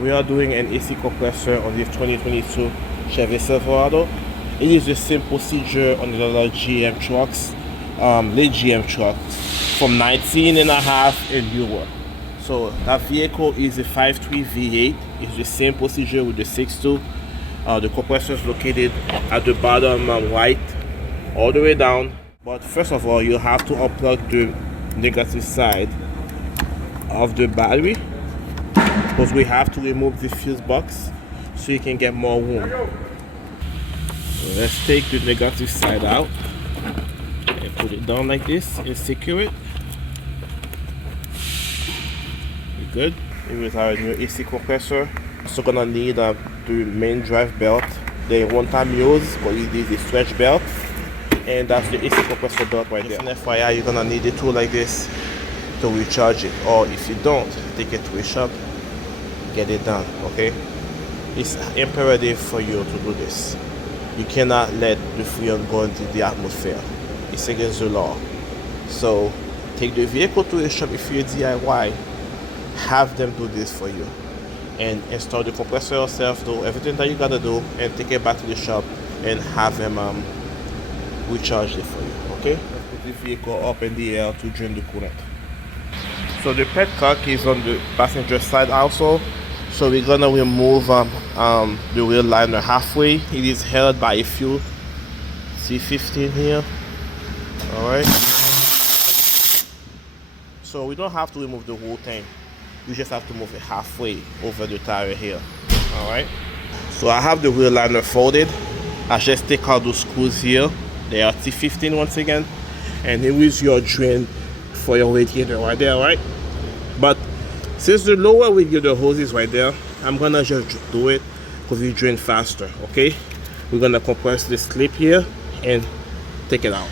We are doing an AC compressor on this 2022 Chevy Silverado. It is the same procedure on the other GM trucks, late GM trucks, from 19.5 in Europe. So that vehicle is a 5.3 V8. It's the same procedure with the 6.2. The compressor is located at the bottom right, all the way down. But first of all, you have to unplug the negative side of the battery, because we have to remove the fuse box so you can get more room. So let's take the negative side out and put it down like this and secure it. We're good. Here is our new AC compressor. Also gonna need the main drive belt. The one-time use, but it is a stretch belt, and that's the AC compressor belt right there. Just an FYI, you're gonna need a tool like this to recharge it, or if you don't, take it to a shop, get it done. Okay, it's imperative for you to do this. You cannot let the freon go into the atmosphere. It's against the law. So take the vehicle to a shop. If you're DIY, have them do this for you and install the compressor yourself, do everything that you gotta do, and take it back to the shop and have them recharge it for you. Okay, let's put the vehicle up in the air to drain the coolant. So the petcock is on the passenger side also. So we're gonna remove the wheel liner halfway. It is held by a few C15 here. All right. So we don't have to remove the whole thing. You just have to move it halfway over the tire here. All right. So I have the wheel liner folded. I just take out those screws here. They are T15 once again. And here is your drain for your radiator right there, right? But since the lower radiator hose is right there, I'm gonna just do it because we drain faster. Okay, we're gonna compress this clip here and take it out.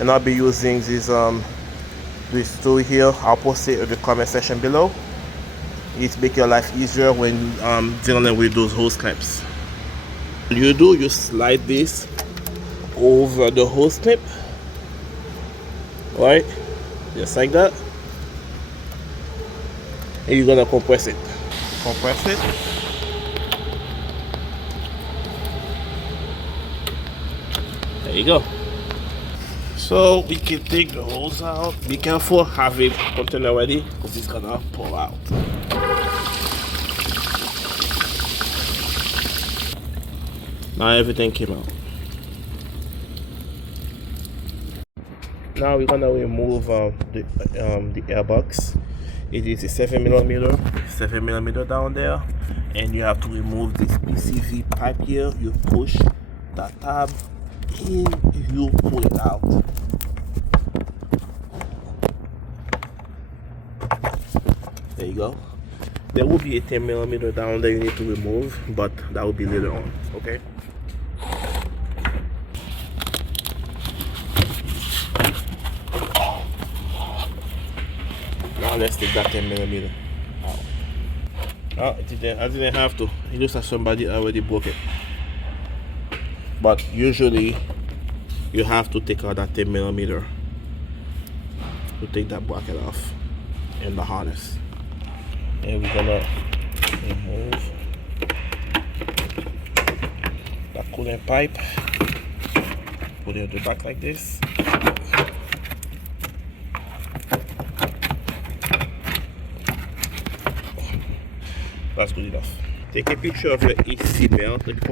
And I'll be using this tool here. I'll post it in the comment section below. It makes your life easier when dealing with those hose clips. You slide this over the hose clip, right? Just like that. And you're gonna compress it. Compress it. There you go. So we can take the hose out. Be careful, have it container ready because it's gonna pull out. Now everything came out. Now we're gonna remove the airbox. It is a 7mm down there, and you have to remove this PCV pipe here. You push that tab and you pull it out. There you go. There will be a 10mm down there you need to remove, but that will be later on. Okay. Now let's take that 10mm out. Oh, I didn't have to. It looks like somebody already broke it. But usually you have to take out that 10mm to take that bracket off and the harness. And we're gonna remove that coolant pipe. Put it at the back like this. That's good enough. Take a picture of your AC belt, like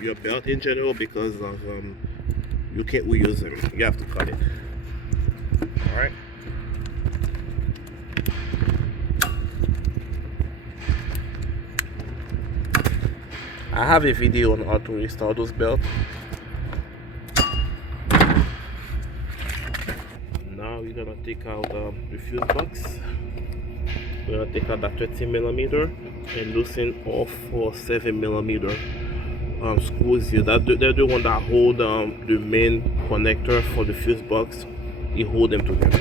your belt in general, because of you can't reuse them. You have to cut it. All right. I have a video on how to install those belts. Now we're gonna take out the fuse box. We're gonna take out that 13mm and loosen all 4 7mm screws here. They're the one that hold the main connector for the fuse box. You hold them together.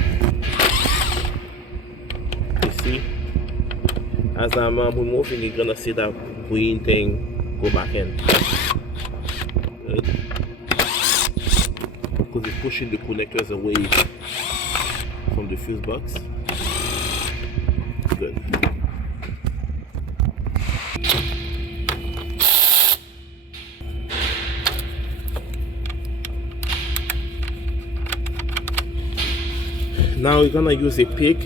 You see, as I'm removing, you're gonna see that green thing go back in. Good. Because it's pushing the connectors away from the fuse box. Good. Now we're gonna use a pick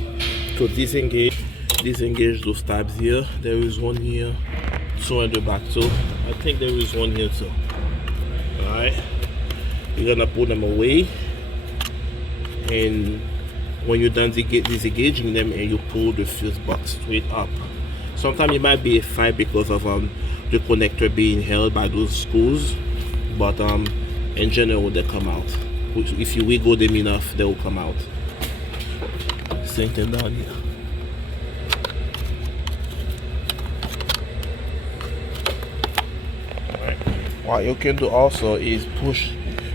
to disengage those tabs here. There is one here, two in the back too. I think there is one here too. Alright, you're gonna put them away, and when you're done disengaging them, and you pull the fuse box straight up. Sometimes it might be a fight because of the connector being held by those screws, but in general they come out. If you wiggle them enough, they will come out. Same thing down here. Alright. What you can do also is push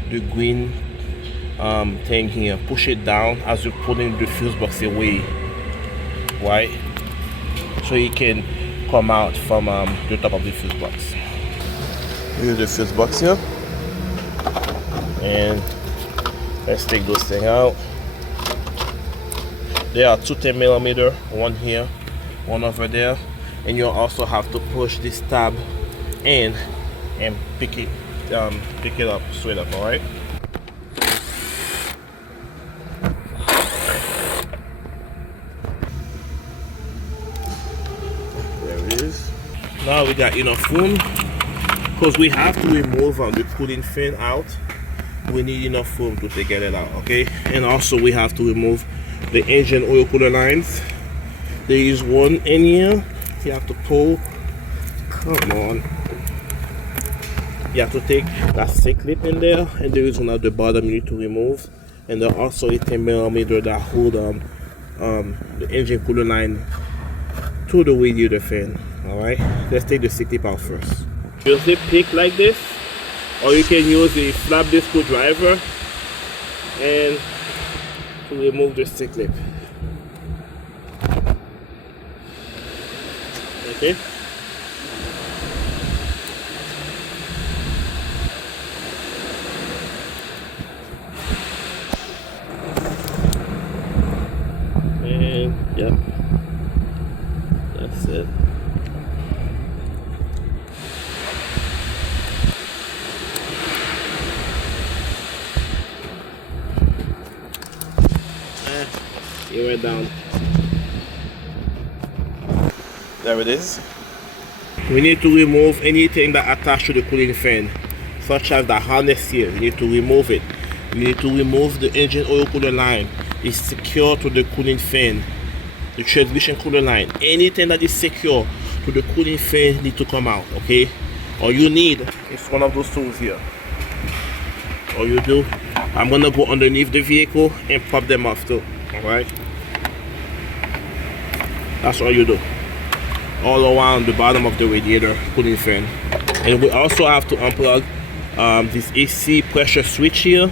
the green thing here. Push it down as you're pulling the fuse box away. Right? So it can come out from the top of the fuse box. Here's the fuse box here. And let's take those things out. There are two 10mm, one here, one over there, and you'll also have to push this tab in and pick it up straight up. All right. There it is. Now we got enough room because we have to remove the cooling fin out. We need enough room to get it out. Okay, and also we have to remove the engine oil cooler lines. There is one in here. You have to pull. Come on. You have to take that C-clip in there, and there is one at the bottom you need to remove. And there also a 10mm that hold the engine cooler line to the radiator fan. All right. Let's take the C-clip out first. Use a pick like this, or you can use a flap disc screwdriver and to remove the C-clip. Okay. And yep, that's it. It went down. There it is. We need to remove anything that attached to the cooling fan, such as the harness here. You need to remove it. You need to remove the engine oil cooler line. It's secure to the cooling fan, the transmission cooler line. Anything that is secure to the cooling fan need to come out. Okay. All you need is one of those tools here. All you do, I'm gonna go underneath the vehicle and pop them off too. Alright, that's all you do, all around the bottom of the radiator cooling fan. And we also have to unplug this AC pressure switch here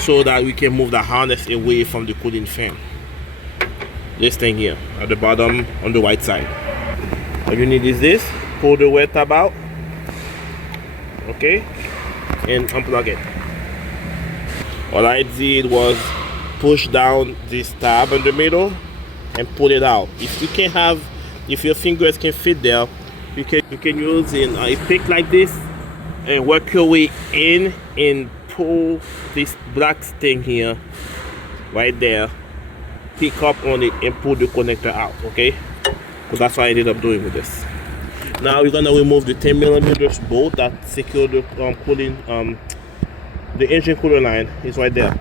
so that we can move the harness away from the cooling fan. This thing here at the bottom on the right side. All you need is this. Pull the red tab out, okay, and unplug it. All I did was push down this tab in the middle and pull it out. If your fingers can fit there, you can use a pick like this and work your way in and pull this black thing here right there, pick up on it and pull the connector out. Okay, so that's what I ended up doing with this. Now we're gonna remove the 10mm bolt that secure the cooling the engine cooler line. Is right there.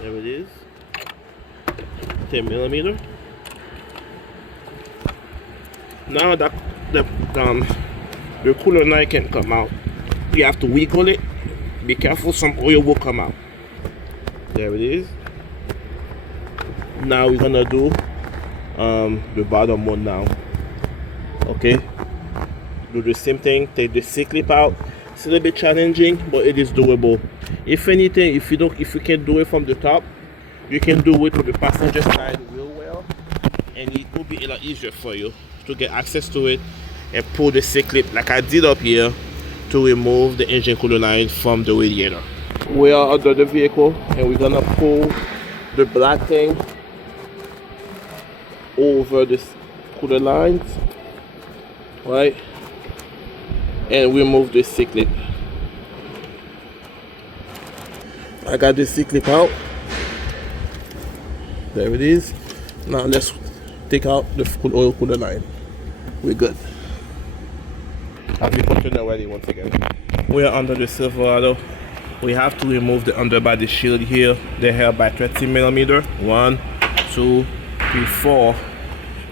There it is, 10mm. Now that the cooler line can come out, you have to wiggle it. Be careful, some oil will come out. There it is. Now we're gonna do the bottom one now. Okay, do the same thing. Take the C-clip out. It's a little bit challenging, but it is doable. If anything, if you can do it from the top, you can do it to the passenger side real well, and it will be a lot easier for you to get access to it and pull the C-clip like I did up here to remove the engine cooler line from the radiator. We are under the vehicle and we're gonna pull the black thing over this cooler lines, right? And remove the C-clip. I got the C-clip out. There it is. Now let's take out the oil cooler line. We're good. Have you put it already once again? We are under the Silverado. We have to remove the underbody shield here. They're held by 30mm. 1, 2, 3, 4.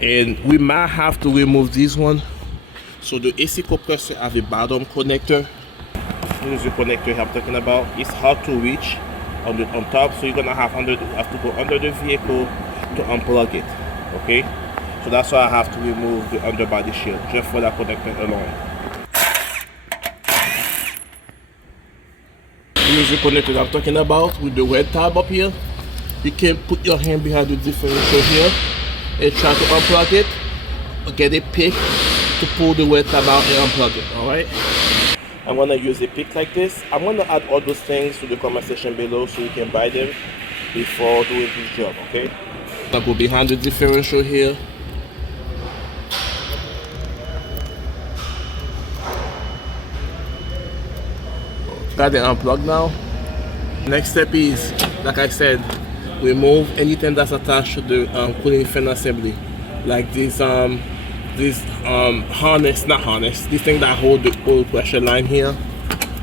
And we might have to remove this one. So the AC compressor have a bottom connector. This is the connector I'm talking about. It's hard to reach on top, so you're gonna have to go under the vehicle to unplug it. Okay? So that's why I have to remove the underbody shield just for that connector alone. Here's the connector I'm talking about with the red tab up here. You can put your hand behind the differential here and try to unplug it, or get a pick to pull the red tab out and unplug it. Alright? I'm gonna use a pick like this. I'm gonna add all those things to the comment section below so you can buy them before doing this job, okay? I'll go behind the differential here. Got it unplugged now. Next step is, like I said, remove anything that's attached to the cooling fan assembly, like this harness, not harness, this thing that hold the oil pressure line here.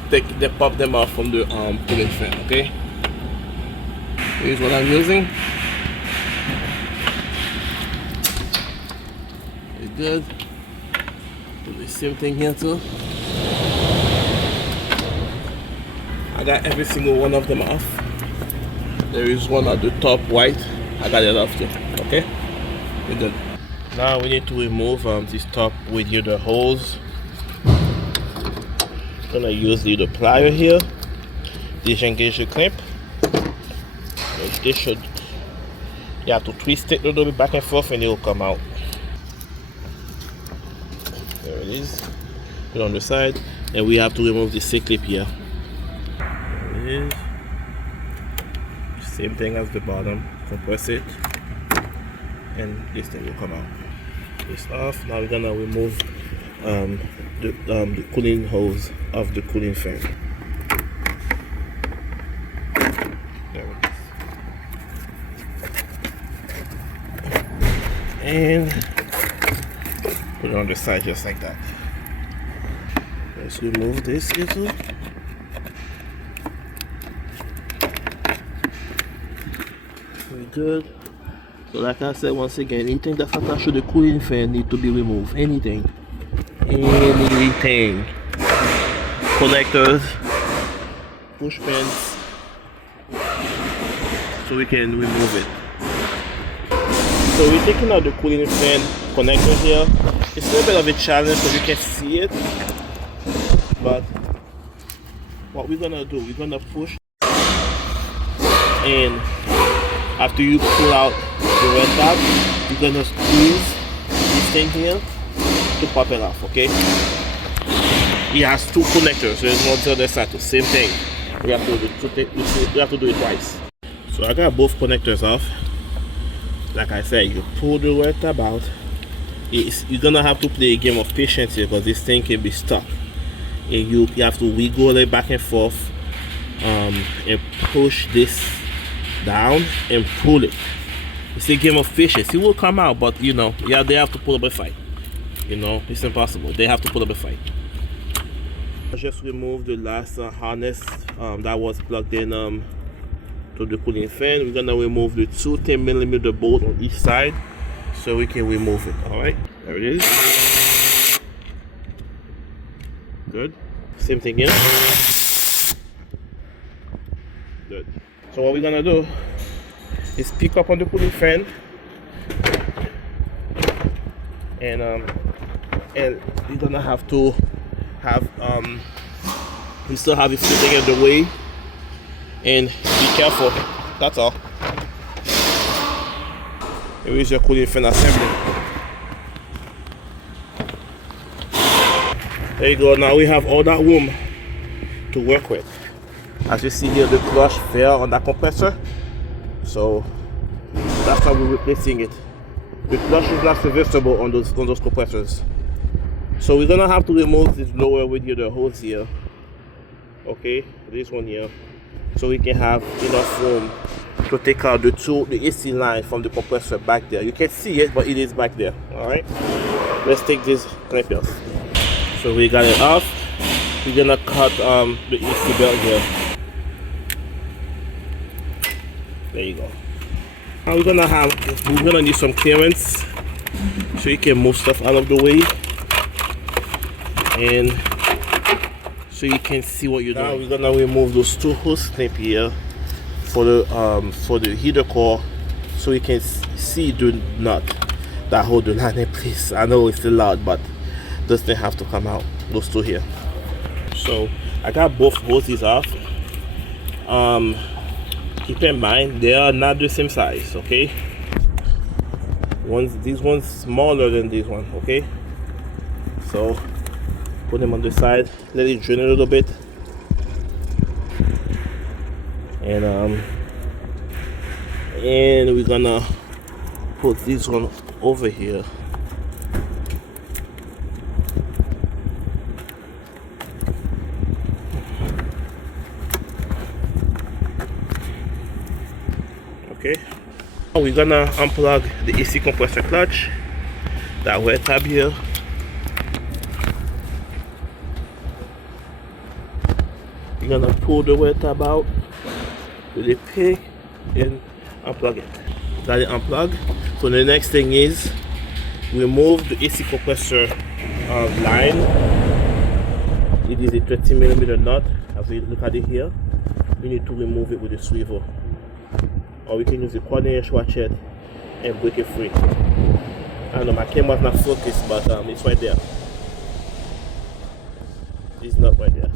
They pop them off from the cooling fan. Okay, here's what I'm using. Very good. Do the same thing here too. I got every single one of them off. There is one at the top white. I got it off too. Okay, we're good. Now we need to remove this top radiator hose. Gonna use the plier here. Disengage the clamp. This should, you have to twist it a little bit back and forth and it will come out. There it is. Put it on the side. And we have to remove the C-clip here. There it is. Same thing as the bottom. Compress it. And this thing will come out. It's off. Now we're gonna remove the cooling hose of the cooling fan. There it is. And put it on the side just like that. Let's remove this little. Very good. So like I said, once again, anything that's attached to the cooling fan need to be removed. Anything. Connectors, push pins, so we can remove it. So we're taking out the cooling fan connector here. It's a little bit of a challenge because you can see it. But what we're gonna do, we're gonna push, and after you pull out the red tab, you're gonna squeeze this thing here to pop it off. Okay, it has two connectors, so there's no the other side. Same thing. We have to do it twice. So I got both connectors off. Like I said, you pull the red tab out. You're gonna have to play a game of patience here because this thing can be stuck, and you have to wiggle it back and forth and push this down and pull it. It's a game of patience. It will come out, but you know, yeah, they have to pull up a fight. You know, it's impossible. They have to pull up a fight. I just removed the last harness that was plugged in to the cooling fan. We're gonna remove the two 10mm bolts on each side so we can remove it. All right, there it is. Good. Same thing here. Good. So what we're gonna do is pick up on the cooling fan and we're gonna have to have we still have it sitting in the way, and be careful. That's all. Here is your cooling fan assembly. There you go. Now we have all that room to work with. As you see here, the clutch fell on that compressor, so that's how we're replacing it. The clutch is not serviceable on those compressors. So we're gonna have to remove this lower radiator hose here. Okay, this one here, so we can have enough room to take out the AC line from the compressor back there. You can't see it, but it is back there. All right, let's take this clamp off. So we got it off. We're gonna cut the AC belt here. There you go. Now we're gonna need some clearance so you can move stuff out of the way and so you can see what you're doing. Now we're gonna remove those two hose clamps here for the heater core so you can see the nut that hold the line in place. I know it's still loud, but this thing have to come out, those two here. So I got both hoses off. Keep in mind they are not the same size, okay? These ones smaller than this one, okay? So put them on the side, let it drain a little bit, and we're gonna put this one over here. Okay, now we're gonna unplug the AC compressor clutch, that wear tab here. You're gonna pull the wear tab out with a pick and unplug it. Got it unplugged. So the next thing is remove the AC compressor line. It is a 30mm nut. As we look at it here, we need to remove it with a swivel, or we can use a 1/4" ratchet and break it free. I don't know, my camera's not focused, but it's right there. This nut right there.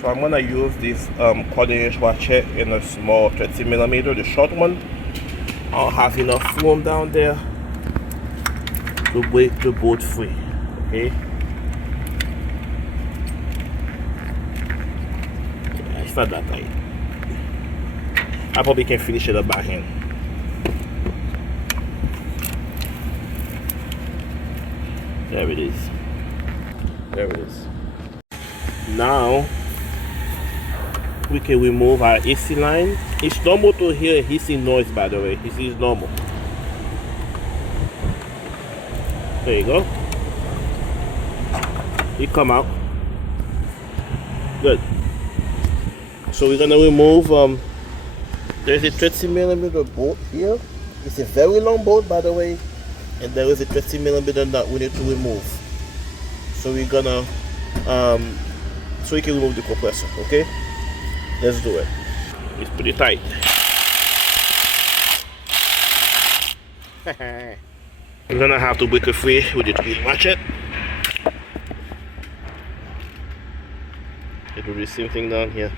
So I'm gonna use this 1/4" ratchet in a small 30mm, the short one. I'll have enough room down there to break the bolt free. Okay. Yeah, it's not that tight. I probably can finish it up by hand. There it is. There it is. Now we can remove our AC line. It's normal to hear a hissing noise, by the way. This is normal. There you go. It come out. Good. So we're gonna remove there's a 30mm bolt here. It's a very long bolt, by the way, and there is a 30mm nut we need to remove. So we're gonna so we can remove the compressor. Okay, let's do it. It's pretty tight. We're gonna have to break it free with the twin ratchet. It will be the same thing down here.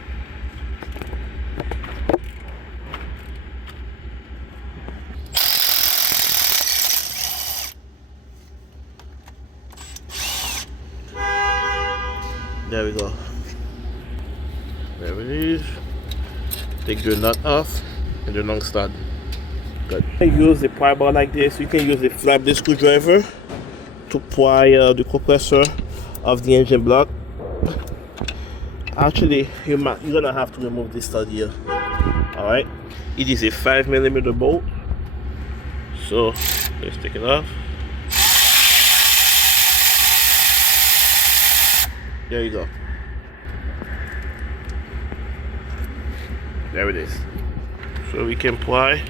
There we go. There it is. Take the nut off and the long stud. Good. You can use a pry bar like this. You can use a flat blade screwdriver to pry the compressor of the engine block. Actually, you're gonna have to remove this stud here. All right. It is a 5mm bolt. So let's take it off. There you go. There it is. So we can pry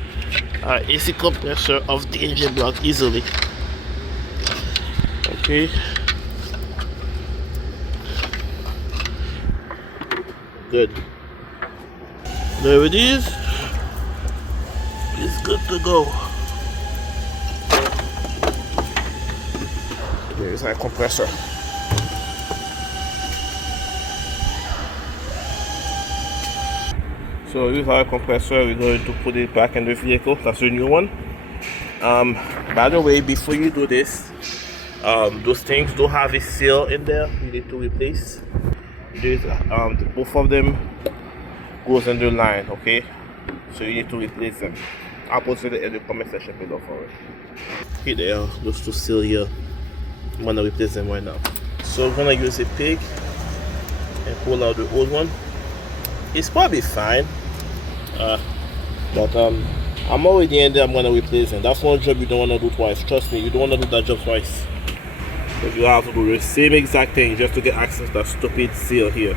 our AC compressor of the engine block easily. Okay. Good. There it is. It's good to go. There's our compressor. So with our compressor, we're going to put it back in the vehicle. That's a new one. By the way, before you do this, those things do have a seal in there you need to replace. There's, both of them goes in the line, okay? So you need to replace them. I'll post it in the comment section below for it. Here they are, those two still here. I'm gonna replace them right now. So I'm gonna use a pick and pull out the old one. It's probably fine, but I'm already in there. I'm gonna replace them. That's one job you don't wanna do twice. Trust me, you don't wanna do that job twice. Because you have to do the same exact thing just to get access to that stupid seal here.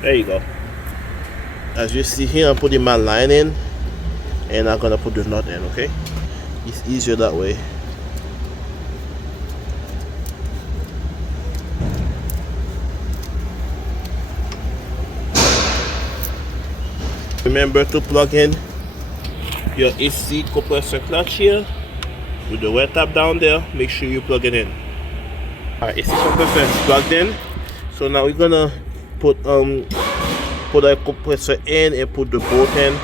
There you go. As you see here, I'm putting my line in, and I'm gonna put the nut in. Okay, it's easier that way. Remember to plug in your AC compressor clutch here with the wet tap down there. Make sure you plug it in. Alright, AC compressor is plugged in. So now we're gonna put that compressor in and put the bolt in.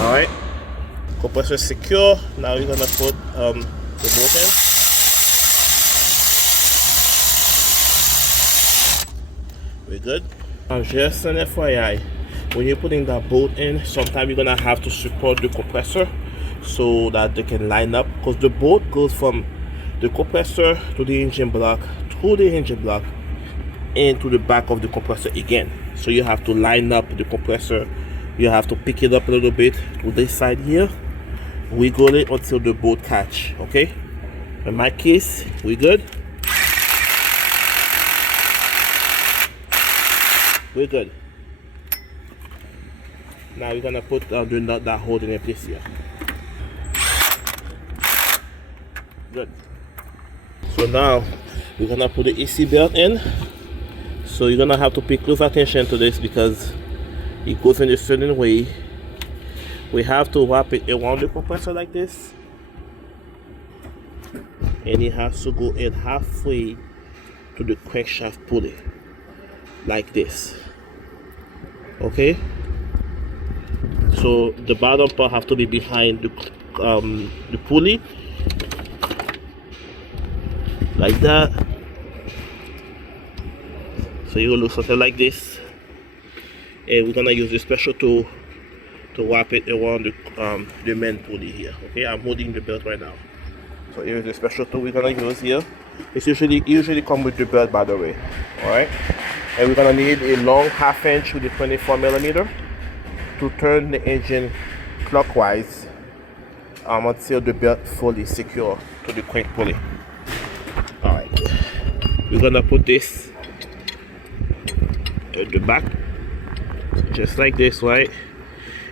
Alright, compressor secure. Now we're gonna put the bolt in. We're good. Just an FYI, when you're putting that bolt in, sometimes you're gonna have to support the compressor so that they can line up, because the bolt goes from the compressor to the engine block, to the engine block, and to the back of the compressor again. So you have to line up the compressor. You have to pick it up a little bit to this side here, wiggle it until the bolt catch. Okay, in my case, we good. We're good. Now we're gonna put the nut that holding in place here. Good. So now we're gonna put the AC belt in. So you're gonna have to pay close attention to this because it goes in a certain way. We have to wrap it around the compressor like this, and it has to go in halfway to the crankshaft pulley like this. Okay, so the bottom part have to be behind the pulley like that. So you will look something like this, and we're gonna use a special tool to wrap it around the main pulley here. Okay, I'm holding the belt right now. So here's the special tool we're gonna use here. It's usually come with the belt, by the way. All right, and we're gonna need a long 1/2 inch with a 24mm to turn the engine clockwise until the belt fully secure to the crank pulley. All right, we're gonna put this at the back just like this, right?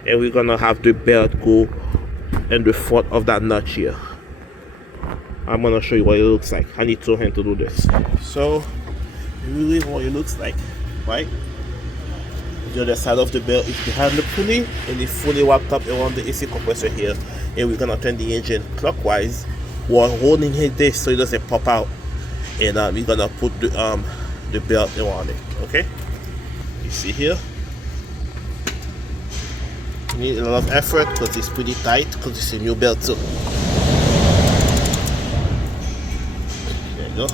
And we're gonna have the belt go in the front of that nut here. I'm gonna show you what it looks like. I need 2 hands to do this. So really what it looks like, right? The other side of the belt is behind the pulley, and it's fully wrapped up around the AC compressor here. And we're gonna turn the engine clockwise while holding it this so it doesn't pop out. And we're gonna put the belt around it. Okay, you see here, you need a lot of effort because it's pretty tight because it's a new belt too. There you go,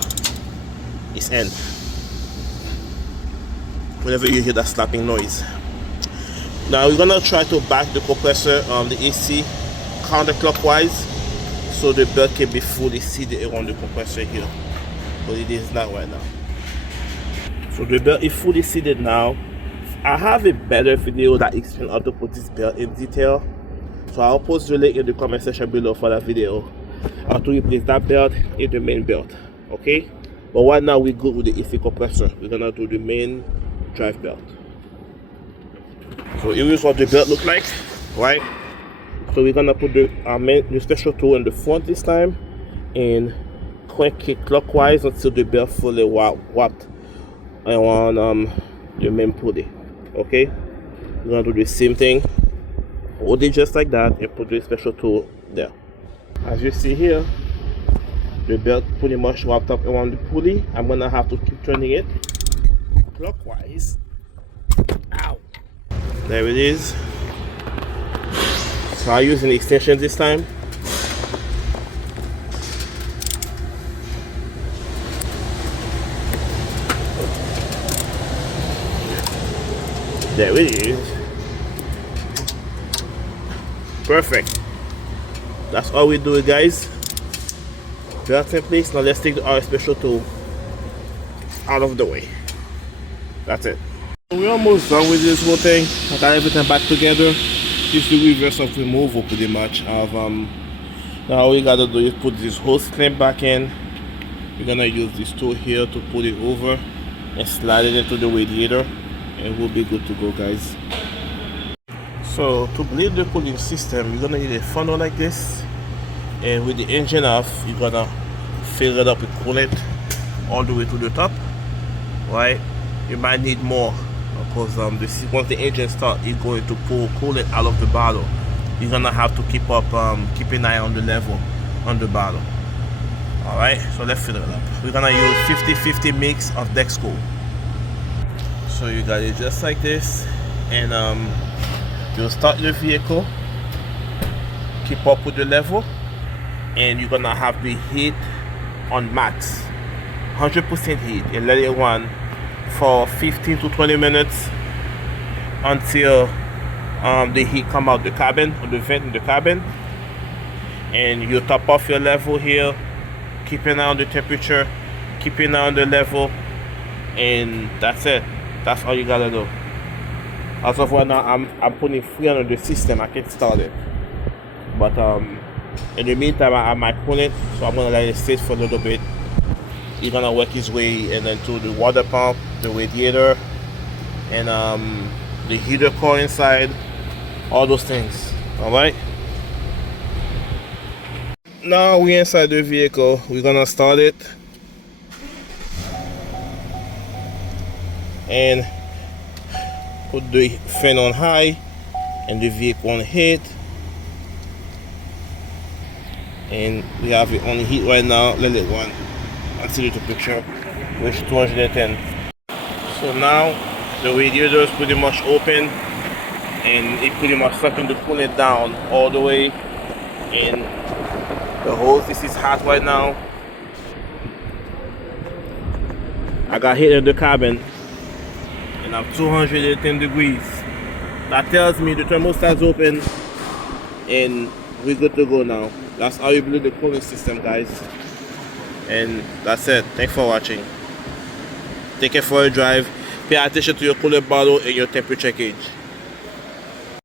it's in. Whenever you hear that slapping noise. Now we're gonna try to back the compressor the AC counterclockwise so the belt can be fully seated around the compressor here, but it is not right now. So the belt is fully seated now. I have a better video that explains how to put this belt in detail, so I'll post the link in the comment section below for that video, how to replace that belt in the main belt. Okay, but right now we go with the AC compressor. We're gonna do the main drive belt. So here is what the belt look like, right? So we're gonna put the special tool in the front this time and crank it clockwise until the belt fully wrapped around the main pulley. Okay, we're gonna do the same thing, hold it just like that and put the special tool there. As you see here, the belt pretty much wrapped up around the pulley. I'm gonna have to keep turning it clockwise. Ow! There it is. So I'm using the extension this time. There it is. Perfect. That's all we do, guys. Belt in place. Now let's take the RS Special tool out of the way. That's it. We're almost done with this whole thing. I got everything back together. This is the reverse of removal pretty much. Now all you gotta do is put this hose clamp back in. We're gonna use this tool here to put it over and slide it into the radiator, and we'll be good to go, guys. So to bleed the cooling system, you're gonna need a funnel like this, and with the engine off, you're gonna fill it up with coolant all the way to the top. Right? You might need more because once the engine starts, it's going to pull coolant out of the bottle. You're gonna have to keep an eye on the level on the bottle. All right, so let's fill it up. We're gonna use 50-50 mix of Dexco. So you got it just like this, and you'll start your vehicle, keep up with the level, and you're gonna have the heat on max, 100% heat, and let it run for 15 to 20 minutes until the heat come out the cabin, or the vent in the cabin. And you top off your level here, keep an eye on the temperature, keep an eye on the level, and that's it. That's all you gotta do. As of right now, I'm putting free on the system. I can start it, but in the meantime, I might cool it, so I'm gonna let it sit for a little bit. He's gonna work his way and then to the water pump, the radiator, and the heater core inside, all those things. All right. Now we're inside the vehicle. We're gonna start it and put the fan on high and the vehicle on heat, and we have it on heat right now. Let it run until the temperature reach 210. So now the radiator is pretty much open, and it pretty much sucking the coolant down all the way in the hose. This is hot right now. I got heat in the cabin and I'm 210 degrees. That tells me the thermostat's open and we're good to go now. That's how you build the cooling system, guys. And that's it. Thanks for watching. Take it for a drive. Pay attention to your coolant bottle and your temperature gauge.